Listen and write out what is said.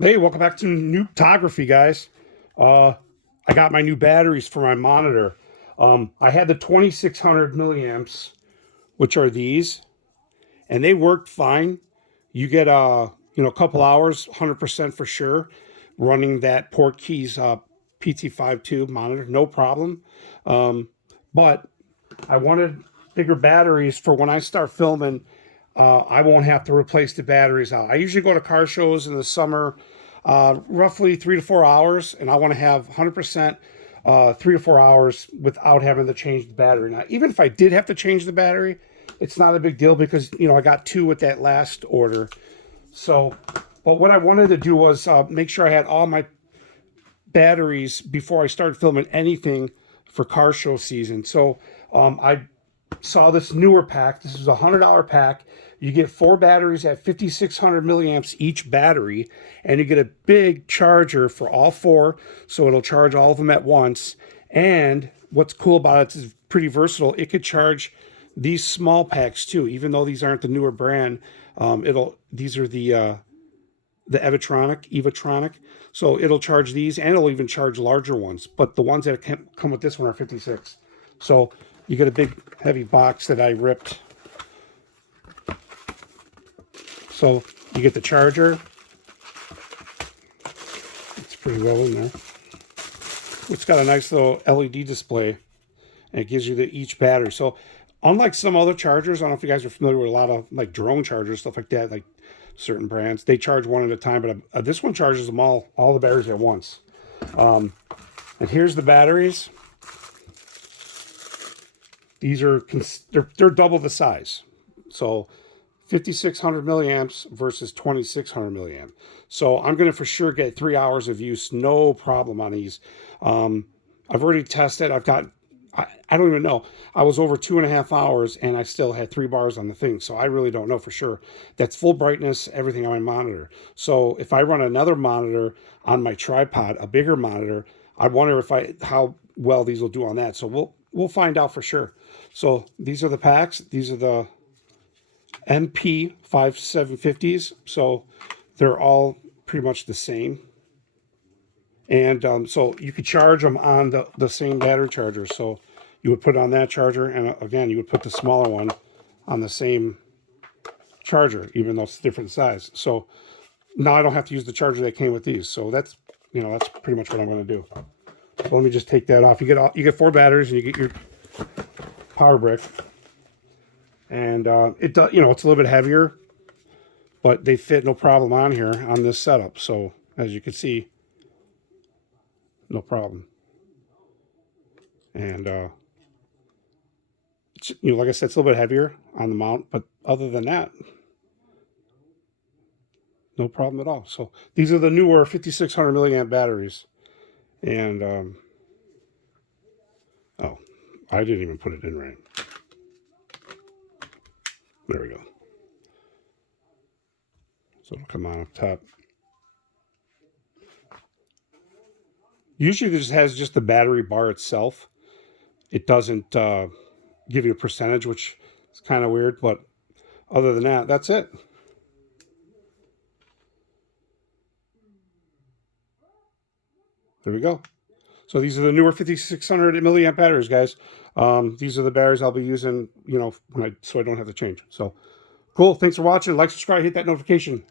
Hey, welcome back to Noobtography, guys. I got my new batteries for my monitor. I had the 2600 milliamps, which are these, and they worked fine. You get a couple hours, 100% for sure, running that Portkeys PT5 tube monitor, no problem. But I wanted bigger batteries for when I start filming. I won't have to replace the batteries out. I usually go to car shows in the summer, roughly 3 to 4 hours, and I want to have 100% 3 to 4 hours without having to change the battery. Now, even if I did have to change the battery, it's not a big deal because I got two with that last order. So, but what I wanted to do was make sure I had all my batteries before I started filming anything for car show season. So I saw this Neewer pack. This is a $100 pack. You get 4 batteries at 5,600 milliamps each battery, and you get a big charger for all 4, so it'll charge all of them at once. And what's cool about it is pretty versatile. It could charge these small packs too, even though these aren't the Neewer brand. These are the Evatronic. So it'll charge these, and it'll even charge larger ones. But the ones that come with this one are 56. So you get a big heavy box that I ripped. So you get the charger. It's pretty well in there. It's got a nice little LED display, and it gives you each battery. So unlike some other chargers, I don't know if you guys are familiar with a lot of like drone chargers, stuff like that, like certain brands, they charge one at a time, but this one charges them all the batteries at once. And here's the batteries. These are they're double the size. So 5,600 milliamps versus 2,600 milliamp. So I'm going to for sure get 3 hours of use, no problem on these. I've already tested. I don't even know. I was over 2.5 hours and I still had 3 bars on the thing. So I really don't know for sure. That's full brightness, everything on my monitor. So if I run another monitor on my tripod, a bigger monitor, I wonder how well these will do on that. So we'll find out for sure. So these are the packs. These are the MP5750s. So they're all pretty much the same. And so you could charge them on the same battery charger. So you would put it on that charger, and again, you would put the smaller one on the same charger, even though it's a different size. So now I don't have to use the charger that came with these. So that's pretty much what I'm going to do. So let me just take that off. You get 4 batteries, and you get your power brick. And it does, it's a little bit heavier, but they fit no problem on here on this setup. So as you can see, no problem. And like I said, it's a little bit heavier on the mount, but other than that, no problem at all. So these are the Neewer 5,600 milliamp batteries. And oh, I didn't even put it in right. There we go. So it'll come on up top. Usually this has just the battery bar itself. It doesn't give you a percentage, which is kind of weird, but other than that, that's it. There we go. So these are the Neewer 5,600 milliamp batteries, guys. These are the batteries I'll be using, so I don't have to change. So cool. Thanks for watching. Like, subscribe, hit that notification.